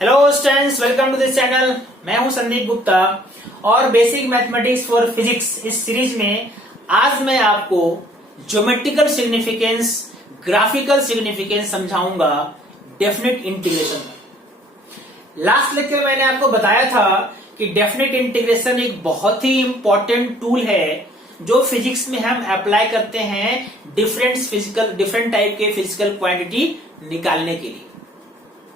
Hello students, welcome to this channel. मैं हूं संदीप गुप्ता और बेसिक मैथमेटिक्स फॉर फिजिक्स इस सीरीज में आज मैं आपको ज्योमेट्रिकल सिग्निफिकेंस, ग्राफिकल सिग्निफिकेंस समझाऊंगा डेफिनेट इंटीग्रेशन का। लास्ट लेक्चर में मैंने आपको बताया था कि डेफिनेट इंटीग्रेशन एक बहुत ही इंपॉर्टेंट टूल है जो फिजिक्स में हम अप्लाई करते हैं डिफरेंट टाइप के फिजिकल क्वांटिटी निकालने के लिए।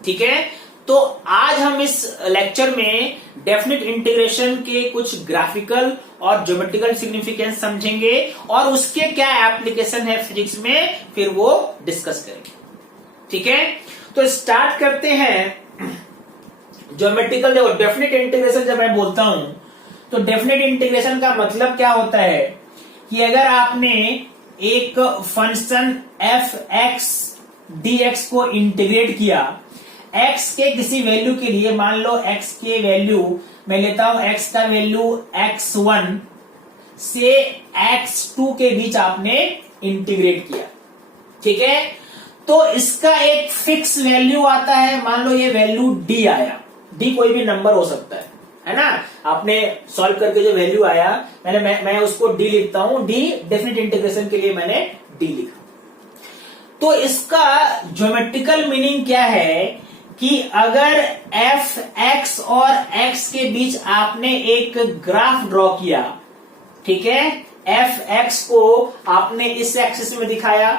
ठीक है, तो आज हम इस लेक्चर में डेफिनेट इंटीग्रेशन के कुछ ग्राफिकल और ज्योमेट्रिकल सिग्निफिकेंस समझेंगे और उसके क्या एप्लीकेशन है फिजिक्स में, फिर वो डिस्कस करेंगे। ठीक है, तो स्टार्ट करते हैं। ज्योमेट्रिकल देखो, डेफिनेट इंटीग्रेशन जब मैं बोलता हूं तो डेफिनेट इंटीग्रेशन का मतलब क्या होता है कि अगर आपने एक function F X D x को इंटीग्रेट किया, x के किसी वैल्यू के लिए, मान लो x के वैल्यू मैं लेता हूं, x का वैल्यू x1 से x2 के बीच आपने इंटीग्रेट किया। ठीक है, तो इसका एक फिक्स वैल्यू आता है, मान लो ये वैल्यू d आया। d कोई भी नंबर हो सकता है ना। आपने सॉल्व करके जो वैल्यू आया, मैं उसको d लिखता हूं। d डेफिनेट इंटीग्रेशन के लिए मैंने d लिखा। तो इसका ज्योमेट्रिकल मीनिंग क्या है कि अगर एफ एक्स और एक्स के बीच आपने एक ग्राफ ड्रॉ किया, ठीक है, एफ एक्स को आपने इस एक्सिस में दिखाया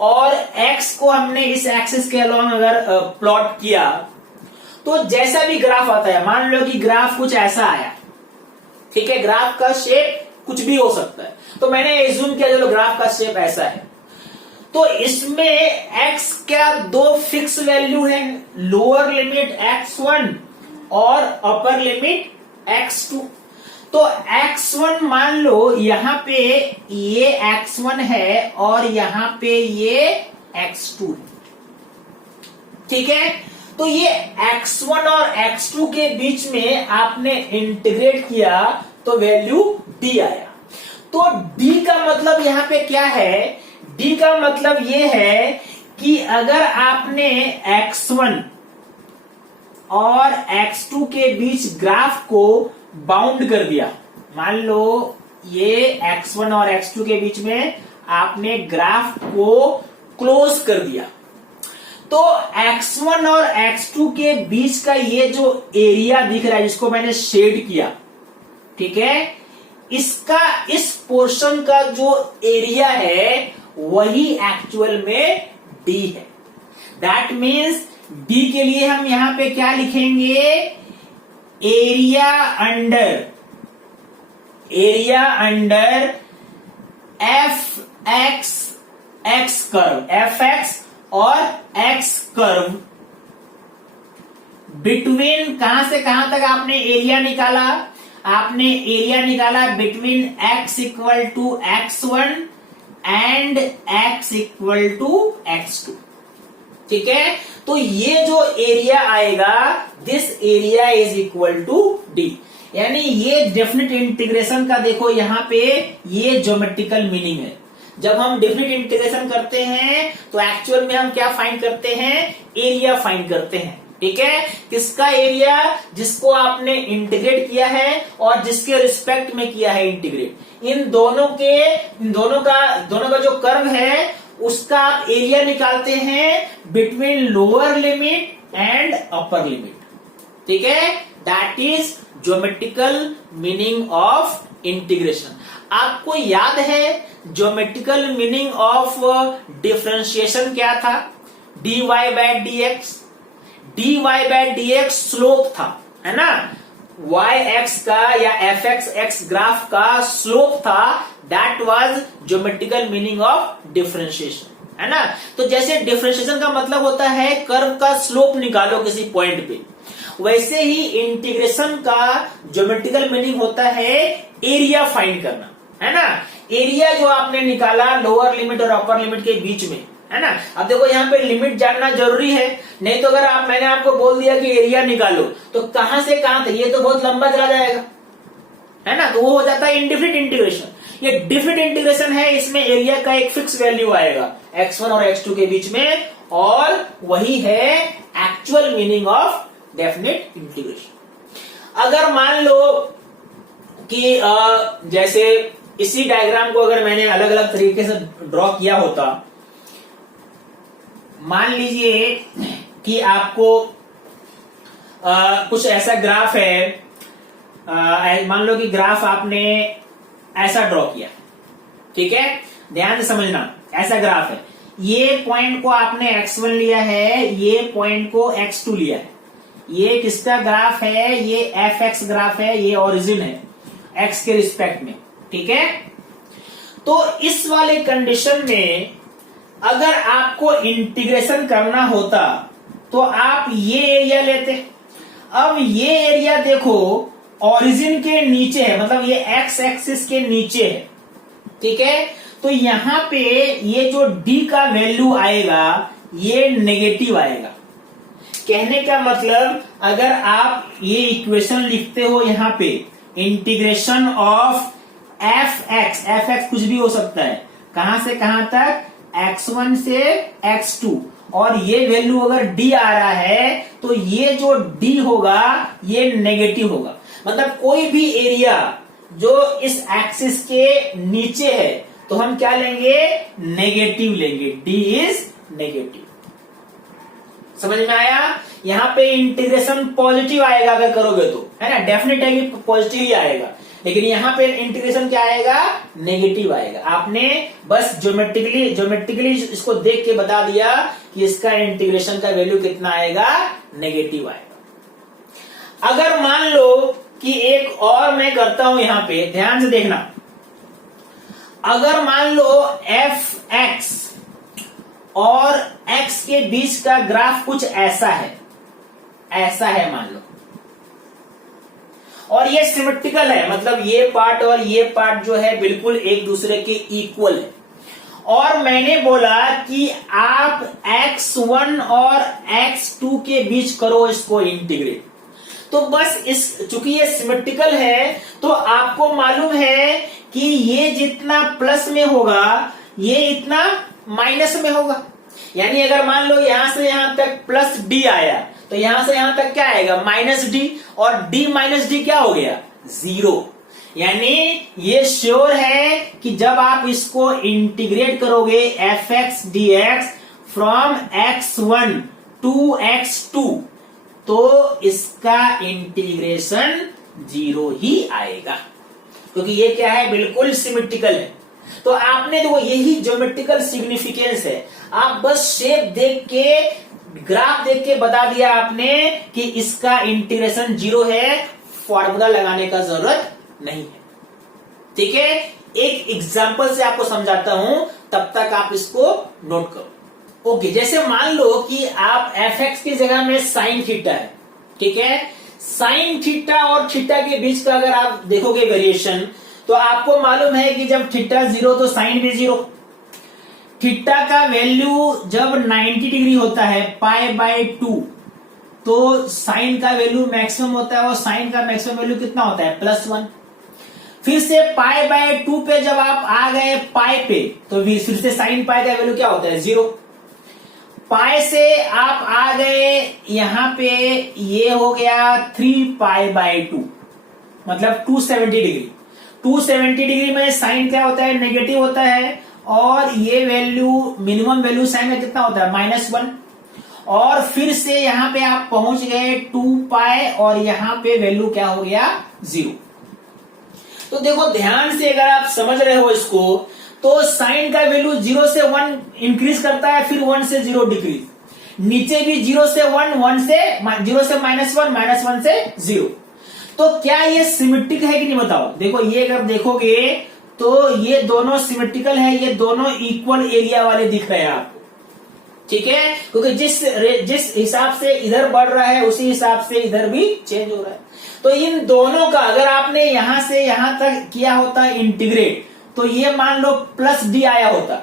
और एक्स को हमने इस एक्सिस के अलोंग अगर प्लॉट किया, तो जैसा भी ग्राफ आता है, मान लो कि ग्राफ कुछ ऐसा आया। ठीक है, ग्राफ का शेप कुछ भी हो सकता है, तो मैंने एज्यूम किया चलो ग्राफ का शेप ऐसा है। तो इसमें x क्या दो फिक्स वैल्यू है, लोअर लिमिट x1 और अपर लिमिट x2। तो x1 मान लो यहां पे ये x1 है और यहां पे ये x2 है। ठीक है, तो ये x1 और x2 के बीच में आपने इंटीग्रेट किया तो वैल्यू d आया। तो d का मतलब यहां पे क्या है, d का मतलब ये है कि अगर आपने x1 और x2 के बीच ग्राफ को बाउंड कर दिया, मान लो ये x1 और x2 के बीच में आपने ग्राफ को क्लोज कर दिया, तो x1 और x2 के बीच का ये जो एरिया दिख रहा है जिसको मैंने शेड किया, ठीक है, इसका इस पोर्शन का जो एरिया है वही एक्चुअल में d है। दैट मीन्स d के लिए हम यहां पे क्या लिखेंगे, area under F x curve, F x और एक्स कर्व बिटवीन, कहां से कहां तक आपने एरिया निकाला, आपने एरिया निकाला between x equal to x1 and x equal to x2। ठीक है, तो ये जो एरिया आएगा, this area is equal to d। यानी ये डेफिनेट इंटीग्रेशन का देखो यहां पे ये ज्योमेट्रिकल मीनिंग है। जब हम डेफिनेट इंटीग्रेशन करते हैं तो एक्चुअल में हम क्या फाइंड करते हैं, एरिया फाइंड करते हैं। ठीक है, किसका एरिया, जिसको आपने इंटीग्रेट किया है और जिसके रिस्पेक्ट में किया है इंटीग्रेट। इन दोनों का जो कर्व है उसका आप एरिया निकालते हैं between lower limit and upper limit. ठीक है, that is geometrical meaning of integration. आपको याद है ज्योमेट्रिकल मीनिंग ऑफ डिफरेंशिएशन क्या था, dy by dx। dy by dx slope था, है ना, y का या f(x) ग्राफ का स्लोप था। That was geometrical meaning of differentiation, है ना। तो जैसे डिफरेंशिएशन का मतलब होता है कर्व का स्लोप निकालो किसी पॉइंट पे, वैसे ही इंटीग्रेशन का ज्योमेट्रिकल मीनिंग होता है एरिया फाइंड करना, है ना। एरिया जो आपने निकाला लोअर लिमिट और अपर लिमिट के बीच में, है ना। अब देखो यहाँ पे लिमिट जानना जरूरी है, नहीं तो अगर मैंने आपको बोल दिया कि एरिया निकालो तो कहां से कहां तक, ये तो बहुत लंबा चला जाएगा, है ना। तो वो हो जाता है इनडिफिनिट इंटीग्रेशन। ये डिफिनिट इंटीग्रेशन है, इसमें एरिया का एक फिक्स वैल्यू आएगा x1 और x2 के बीच में, और वही है actual meaning of definite integration. अगर मान लो कि जैसे इसी डायग्राम को अगर मैंने अलग अलग तरीके से ड्रॉ किया होता, मान लीजिए कि आपको कुछ ऐसा ग्राफ है, मान लो कि ग्राफ आपने ऐसा ड्रॉ किया, ठीक है, ध्यान से समझना, ऐसा ग्राफ है, ये पॉइंट को आपने x1 लिया है, ये पॉइंट को x2 लिया है, ये किसका ग्राफ है, ये fx ग्राफ है, ये ओरिजिन है x के रिस्पेक्ट में, ठीक है। तो इस वाले कंडीशन में अगर आपको इंटीग्रेशन करना होता तो आप ये एरिया लेते। अब ये एरिया देखो ओरिजिन के नीचे है, मतलब ये एक्स एक्सिस के नीचे है, ठीक है। तो यहां पे ये जो d का वैल्यू आएगा ये नेगेटिव आएगा। कहने का मतलब अगर आप ये इक्वेशन लिखते हो यहां पे इंटीग्रेशन ऑफ एफ एक्स कुछ भी हो सकता है, कहां से कहां तक, x1 से x2, और ये वैल्यू अगर d आ रहा है तो ये जो d होगा ये नेगेटिव होगा। मतलब कोई भी एरिया जो इस एक्सिस के नीचे है तो हम क्या लेंगे, नेगेटिव लेंगे, d इज नेगेटिव। समझ में आया। यहां पे इंटीग्रेशन पॉजिटिव आएगा अगर करोगे तो, है ना, डेफिनेट है कि पॉजिटिव ही आएगा, लेकिन यहां पे इंटीग्रेशन क्या आएगा, नेगेटिव आएगा। आपने बस ज्योमेट्रिकली इसको देख के बता दिया कि इसका इंटीग्रेशन का वैल्यू कितना आएगा, नेगेटिव आएगा। अगर मान लो कि एक और मैं करता हूं, यहां पे ध्यान से देखना, अगर मान लो एफ एक्स और एक्स के बीच का ग्राफ कुछ ऐसा है मान लो, और ये सिमेट्रिकल है, मतलब ये पार्ट और ये पार्ट जो है बिल्कुल एक दूसरे के इक्वल है, और मैंने बोला कि आप x1 और x2 के बीच करो इसको इंटीग्रेट। तो बस इस चूंकि ये सिमेट्रिकल है तो आपको मालूम है कि ये जितना प्लस में होगा ये इतना माइनस में होगा। यानी अगर मान लो यहां से यहां तक प्लस डी आया तो यहां से यहां तक क्या आएगा, माइनस डी, और डी माइनस डी क्या हो गया, जीरो। यानी ये श्योर है कि जब आप इसको इंटीग्रेट करोगे F X D X from x1 to x2 तो इसका इंटीग्रेशन जीरो ही आएगा, क्योंकि ये क्या है, बिल्कुल सिमेट्रिकल है। तो आपने देखो यही ज्योमेट्रिकल सिग्निफिकेंस है। आप बस शेप देख के, ग्राफ देख के बता दिया आपने कि इसका इंटीग्रेशन जीरो है, फॉर्मूला लगाने का जरूरत नहीं है, ठीक है। एक एग्जांपल से आपको समझाता हूं, तब तक आप इसको नोट करो। ओके, जैसे मान लो कि आप एफ एक्स की जगह में साइन थीटा है, ठीक है। साइन थीटा और थीटा के बीच का अगर आप देखोगे वेरिएशन तो आपको मालूम है कि जब थीटा जीरो तो साइन भी जीरो। थीटा का वैल्यू जब 90 डिग्री होता है π/2 तो साइन का वैल्यू मैक्सिमम होता है, और साइन का मैक्सिमम वैल्यू कितना होता है, +1। फिर से π/2 पे जब आप आ गए पाई पे तो फिर से साइन पाई का वैल्यू क्या होता है, 0। पाई से आप आ गए यहां पे, ये हो गया 3π/2 मतलब 270 डिग्री। 270 डिग्री में साइन क्या होता है, नेगेटिव होता है, और ये वैल्यू मिनिमम वैल्यू साइन का कितना होता है, -1। और फिर से यहां पे आप पहुंच गए 2π और यहां पे वैल्यू क्या हो गया, 0। तो देखो ध्यान से अगर आप समझ रहे हो इसको, तो साइन का वैल्यू 0 से 1 इंक्रीज करता है, फिर 1 से 0 डिक्रीज, नीचे भी 0 से 1, 0 से -1 से 0। तो क्या ये सिमेट्रिक है कि नहीं बताओ। देखो ये अगर देखोगे तो ये दोनों सिमेट्रिकल है, ये दोनों इक्वल एरिया वाले दिख रहे हैं आपको, ठीक है, क्योंकि जिस हिसाब से इधर बढ़ रहा है उसी हिसाब से इधर भी चेंज हो रहा है। तो इन दोनों का अगर आपने यहां से यहां तक किया होता इंटीग्रेट तो ये मान लो +d आया होता,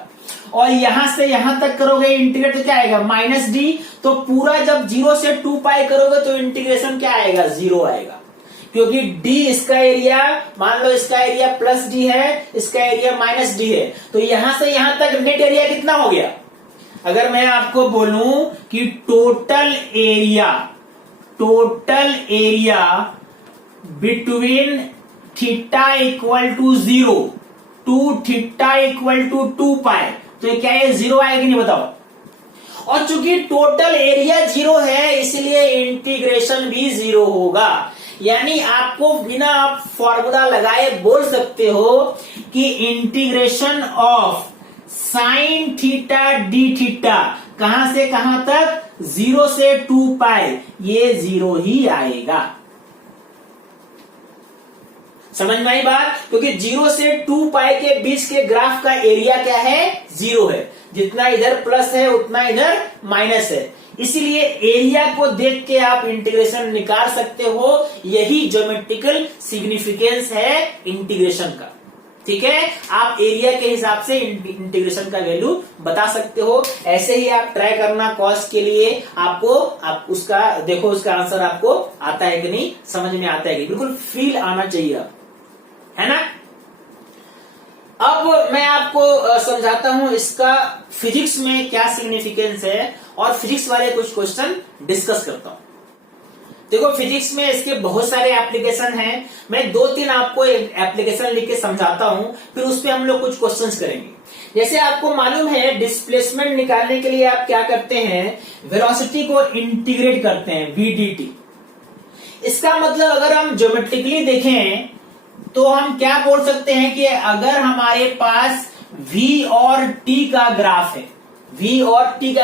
और यहां से यहां तक करोगे इंटीग्रेट तो क्या आएगा, -d। तो पूरा जब 0 से 2π करोगे तो इंटीग्रेशन क्या आएगा, 0 आएगा, क्योंकि d इसका एरिया, मान लो इसका एरिया +d है, इसका एरिया -d है, तो यहां से यहां तक नेट एरिया कितना हो गया, अगर मैं आपको बोलूं कि total area between theta equal to 0 to theta equal to 2 pi, तो ये क्या है, 0 आएगी नहीं, बताओ। और चूंकि टोटल एरिया 0 है इसलिए इंटीग्रेशन भी 0 होगा। यानी आपको बिना आप फॉर्मूला लगाए बोल सकते हो कि integration of sine theta D theta कहां से कहां तक, 0 से 2 पाई, ये 0 ही आएगा। समझ में आई बात? क्योंकि 0 से 2 पाई के बीच के ग्राफ का एरिया क्या है, 0 है। जितना इधर प्लस है उतना इधर माइनस है, इसलिए एरिया को देख के आप इंटीग्रेशन निकाल सकते हो। यही ज्योमेट्रिकल सिग्निफिकेंस है इंटीग्रेशन का। ठीक है, आप एरिया के हिसाब से इंटीग्रेशन का वैल्यू बता सकते हो। ऐसे ही आप ट्राई करना कॉस के लिए, आप उसका देखो, उसका आंसर आपको आता है कि नहीं, समझ में आता है कि बिल्कुल फील आना चाहिए, है ना। अब मैं आपको समझाता हूं इसका फिजिक्स में क्या सिग्निफिकेंस है और फिजिक्स वाले कुछ क्वेश्चन डिस्कस करता हूं। देखो, फिजिक्स में इसके बहुत सारे एप्लीकेशन हैं। मैं 2-3 आपको एप्लीकेशन लिख के समझाता हूं, फिर उस पर हम लोग कुछ क्वेश्चंस करेंगे। जैसे आपको मालूम है, डिस्प्लेसमेंट निकालने के लिए आप क्या करते हैं, वेलोसिटी को इंटीग्रेट करते हैं, VDT। इसका मतलब अगर हम ज्योमेट्रिकली देखें तो हम क्या बोल सकते हैं कि अगर हमारे पास V और T का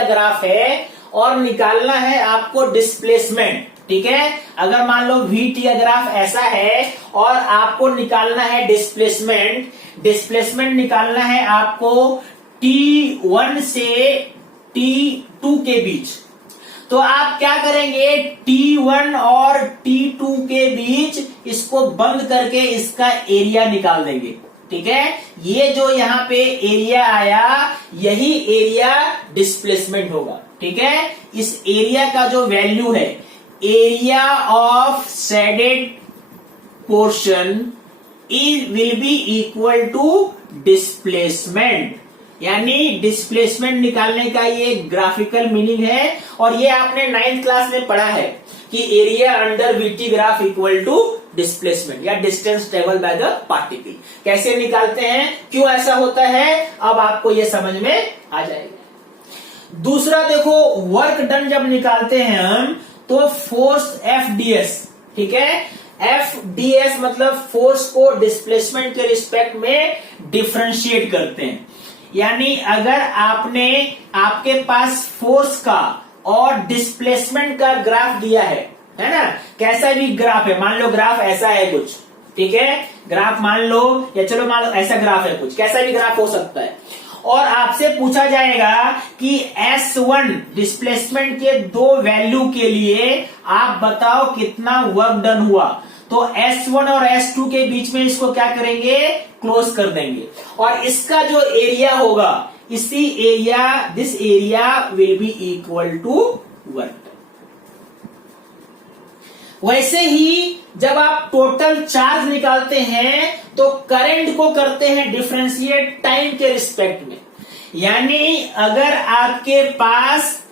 ग्राफ है, और निकालना है आपको डिस्प्लेसमेंट, ठीक है। अगर मान लो VT का ग्राफ ऐसा है और आपको निकालना है डिस्प्लेसमेंट निकालना है आपको T1 से T2 के बीच, तो आप क्या करेंगे, T1 और T2 के बीच इसको बंद करके इसका एरिया निकाल देंगे। ठीक है, ये जो यहाँ पे एरिया आया, यही एरिया डिस्प्लेसमेंट होगा। ठीक है, इस एरिया का जो वैल्यू है, area of shaded portion will be equal to displacement. यानी डिस्प्लेसमेंट निकालने का ये ग्राफिकल मीनिंग है, और ये आपने 9th क्लास में पढ़ा है कि area under VT graph equal to displacement या distance travel by the particle. कैसे निकालते हैं, क्यों ऐसा होता है, अब आपको ये समझ में आ जाएगा। दूसरा देखो, वर्क डन जब निकालते हैं हम, तो फोर्स FDS, ठीक है, FDS मतलब फोर्स को डिस्प्लेसमेंट के रिस्पेक्ट में डिफरेंशिएट करते हैं। यानी अगर आपके पास फोर्स का और डिस्प्लेसमेंट का ग्राफ दिया है ना, कैसा भी ग्राफ है, मान लो ग्राफ ऐसा है कुछ, ठीक है, ग्राफ मान लो, या चलो मान लो ऐसा ग्राफ है कुछ, कैसा भी ग्राफ हो सकता है, और आपसे पूछा जाएगा कि S1 डिस्प्लेसमेंट के 2 वैल्यू के लिए आप बताओ कितना वर्क डन हुआ, तो S1 और S2 के बीच में इसको क्या करेंगे, क्लोज कर देंगे, और इसका जो एरिया होगा, इसी area, this area will be equal to work. वैसे ही जब आप टोटल चार्ज निकालते हैं तो करंट को करते हैं डिफरेंशिएट टाइम के रिस्पेक्ट में। यानी अगर आपके पास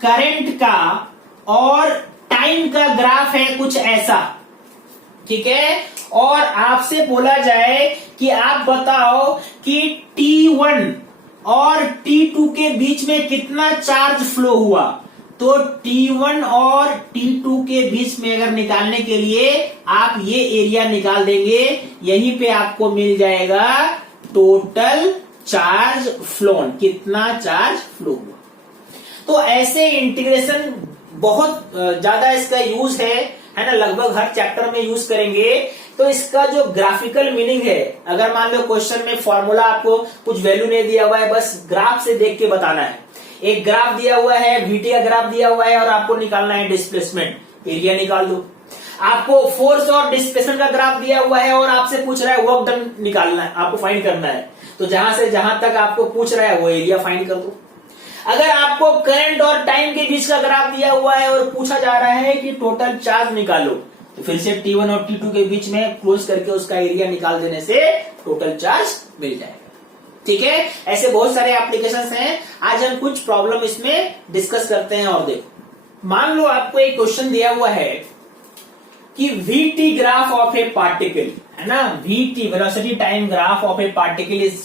करंट का और टाइम का ग्राफ है कुछ ऐसा, ठीक है, और आपसे बोला जाए कि आप बताओ कि T1 और T2 के बीच में कितना चार्ज फ्लो हुआ, तो T1 और T2 के बीच में अगर निकालने के लिए आप ये एरिया निकाल देंगे, यहीं पे आपको मिल जाएगा टोटल चार्ज फ्लोन, कितना चार्ज फ्लो हुआ। तो ऐसे इंटीग्रेशन बहुत ज्यादा इसका यूज है ना, लगभग हर चैप्टर में यूज करेंगे। तो इसका जो ग्राफिकल मीनिंग है, अगर मान लो क्वेश्चन में फॉर्मूला आपको कुछ वैल्यू नहीं दिया हुआ है, बस ग्राफ से देख के बताना है। एक ग्राफ दिया हुआ है, VT का ग्राफ दिया हुआ है, और आपको निकालना है डिस्प्लेसमेंट, एरिया निकाल दो। आपको फोर्स और डिस्प्लेसमेंट का ग्राफ दिया हुआ है और आपसे पूछ रहा है वर्क डन निकालना है, आपको फाइंड करना है, तो जहां से जहां तक आपको पूछ रहा है वो एरिया फाइंड कर दो। अगर आपको करंट और टाइम के बीच का ग्राफ दिया हुआ है और पूछा जा रहा है कि टोटल चार्ज निकालो, तो फिर से T1 और T2 के बीच में क्लोज करके उसका एरिया निकाल देने से टोटल चार्ज मिल जाएगा। ठीक है, ऐसे बहुत सारे एप्लीकेशंस हैं। आज हम कुछ प्रॉब्लम इसमें डिस्कस करते हैं। और देखो, मान लो आपको एक क्वेश्चन दिया हुआ है कि VT graph of a particle, है ना, VT velocity time graph of a particle is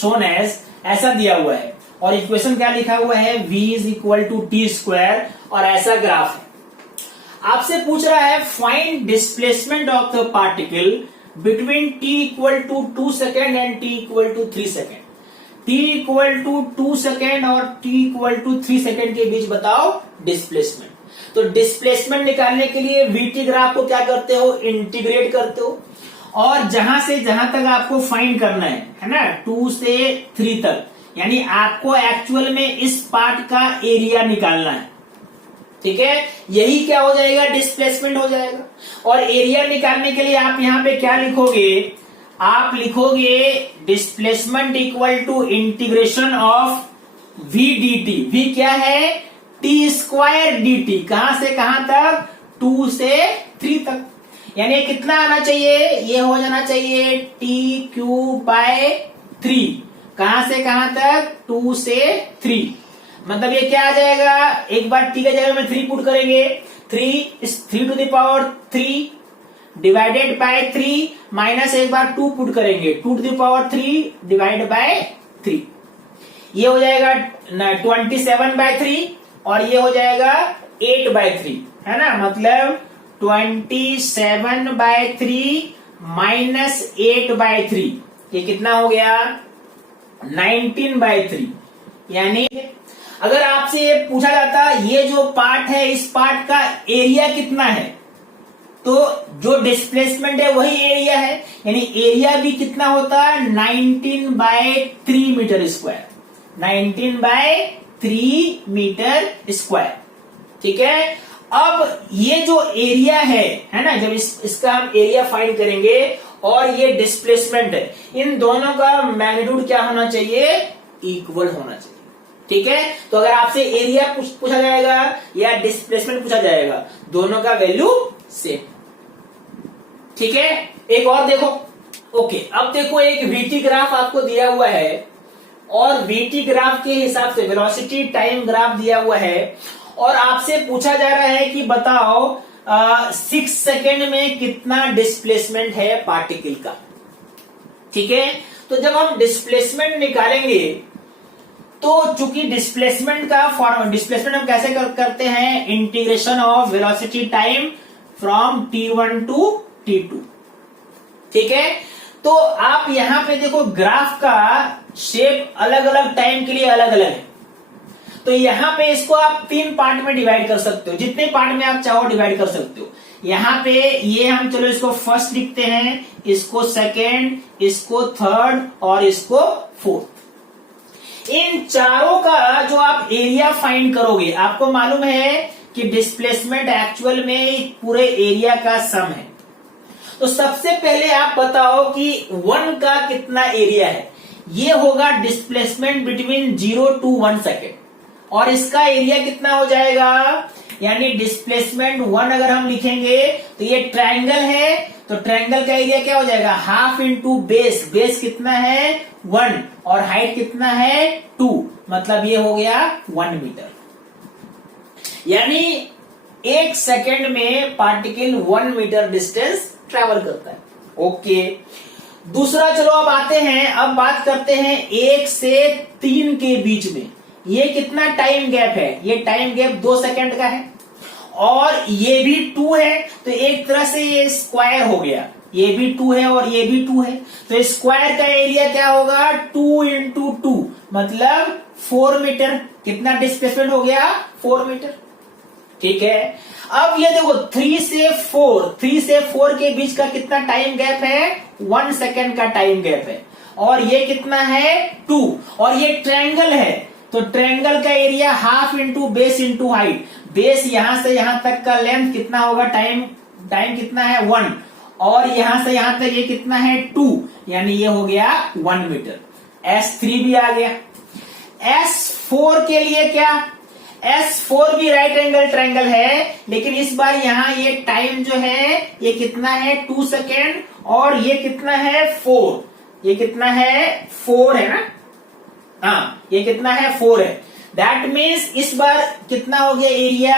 shown as, ऐसा दिया हुआ है। और इक्वेशन क्या लिखा हुआ है, v is equal to T square, और ऐसा ग्राफ है। आपसे पूछ रहा है find displacement of the particle between t equal to 2 second and t equal to 3 second. t equal to 2 second और t इक्वल टू 3 सेकेंड के बीच बताओ डिस्प्लेसमेंट। तो डिस्प्लेसमेंट निकालने के लिए वीटी ग्राफ को क्या करते हो, इंटीग्रेट करते हो, और जहां से जहां तक आपको फाइंड करना है ना, 2 से 3 तक, यानी आपको एक्चुअल में इस पार्ट का एरिया निकालना है। ठीक है, यही क्या हो जाएगा, डिस्प्लेसमेंट हो जाएगा। और एरिया निकालने के लिए आप यहां पे क्या लिखोगे, आप लिखोगे displacement equal to integration of v dt। v क्या है, टी स्क्वायर डी टी। कहां से कहां तक, 2 से 3 तक। यानी कितना आना चाहिए, ये हो जाना चाहिए टी क्यूब बाय 3। कहां से कहां तक, 2 से 3। मतलब ये क्या आ जाएगा, एक बार टी के जगह में 3 पुट करेंगे, 3 to the power 3 divided by 3, minus एक बार 2 पुट करेंगे, 2 to the power 3 divide by 3। ये हो जाएगा 27/3, और ये हो जाएगा 8/3, है ना। मतलब 27/3 माइनस 8/3, ये कितना हो गया, 19/3। यानी अगर आपसे ये पूछा जाता ये जो पार्ट है, इस पार्ट का एरिया कितना है, तो जो डिस्प्लेसमेंट है वही एरिया है। यानी एरिया भी कितना होता है, 19/3 मीटर स्क्वायर, 19/3 मीटर स्क्वायर। ठीक है, अब ये जो एरिया है ना, जब इसका हम एरिया फाइंड करेंगे और ये डिस्प्लेसमेंट है, इन दोनों का मैग्नीट्यूड क्या होना चाहिए, इक्वल होना चाहिए। ठीक है, तो अगर आपसे एरिया पूछा जाएगा या डिस्प्लेसमेंट पूछा जाएगा, दोनों का वैल्यू सेम। ठीक है, एक और देखो। ओके, अब देखो एक वीटी ग्राफ आपको दिया हुआ है, और वीटी ग्राफ के हिसाब से वेलोसिटी टाइम ग्राफ दिया हुआ है, और आपसे पूछा जा रहा है कि बताओ 6 सेकेंड में कितना डिस्प्लेसमेंट है पार्टिकल का। ठीक है, तो जब हम डिस्प्लेसमेंट निकालेंगे, तो चूंकि डिस्प्लेसमेंट का फॉर्मूला, डिस्प्लेसमेंट हम कैसे करते हैं, integration of velocity time from t1 to t2। ठीक है, तो आप यहां पे देखो ग्राफ का शेप अलग अलग टाइम के लिए अलग अलग है। तो यहां पे इसको आप 3 पार्ट में डिवाइड कर सकते हो, जितने पार्ट में आप चाहो डिवाइड कर सकते हो। यहां पे ये हम चलो इसको फर्स्ट लिखते हैं, इसको सेकेंड, इसको थर्ड और इसको फोर्थ। इन चारों का जो आप एरिया फाइंड करोगे, आपको मालूम है कि डिस्प्लेसमेंट एक्चुअल में पूरे एरिया का सम है। तो सबसे पहले आप बताओ कि 1 का कितना एरिया है। ये होगा डिस्प्लेसमेंट बिटवीन 0 to 1 सेकेंड, और इसका एरिया कितना हो जाएगा, यानी डिस्प्लेसमेंट 1 अगर हम लिखेंगे तो ये ट्रायंगल है, तो ट्रायंगल का एरिया क्या हो जाएगा, हाफ इंटू बेस। बेस कितना है, 1, और हाइट कितना है, 2, मतलब ये हो गया 1 मीटर। यानी 1 सेकेंड में पार्टिकल 1 मीटर डिस्टेंस ट्रेवल करता है। ओके, दूसरा चलो अब आते हैं, अब बात करते हैं 1 से 3 के बीच में ये कितना टाइम गैप है। ये टाइम गैप 2 सेकेंड का है, और ये भी 2 है, तो एक तरह से ये स्क्वायर हो गया। ये भी 2 है और ये भी 2 है, तो स्क्वायर का एरिया क्या होगा, 2 इंटू 2 मतलब 4 मीटर। कितना डिस्प्लेसमेंट हो गया, 4 मीटर। ठीक है, अब ये देखो 3 से 4 के बीच का कितना टाइम गैप है, 1 सेकेंड का टाइम गैप है, और ये कितना है, 2, और ये ट्रायंगल है, तो ट्रायंगल का area half into base into height. Base यहां से यहां तक का लेंथ कितना होगा, टाइम कितना है, 1, और यहां से यहां तक ये कितना है, 2, यानी ये हो गया 1 मीटर। S3 भी आ गया। S4 के लिए क्या, S4 भी राइट एंगल ट्रायंगल है, लेकिन इस बार यहां ये टाइम जो है ये कितना है, 2 सेकेंड, और ये कितना है, 4, ये कितना है 4 है ना, हाँ ये कितना है 4 है। दैट मीन्स इस बार कितना हो गया एरिया,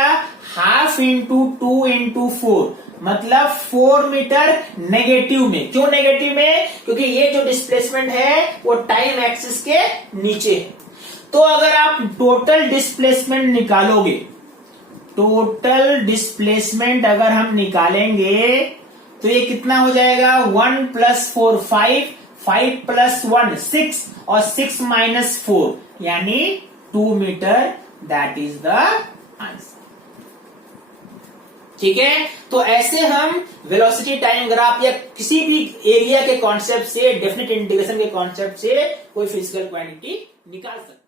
हाफ इंटू 2 इंटू 4, मतलब 4 मीटर नेगेटिव में। क्यों नेगेटिव में, क्योंकि ये जो डिस्प्लेसमेंट है वो टाइम एक्सिस के नीचे है। तो अगर आप टोटल डिस्प्लेसमेंट निकालोगे, टोटल डिस्प्लेसमेंट अगर हम निकालेंगे तो ये कितना हो जाएगा, 1 + 4 5, 5 + 1 6 और 6 - 4 यानी 2 metre. That is the answer. ठीक है, तो ऐसे हम वेलोसिटी टाइम ग्राफ या किसी भी एरिया के कॉन्सेप्ट से, डेफिनेट इंटीग्रेशन के कॉन्सेप्ट से कोई फिजिकल क्वांटिटी निकाल सकते हैं।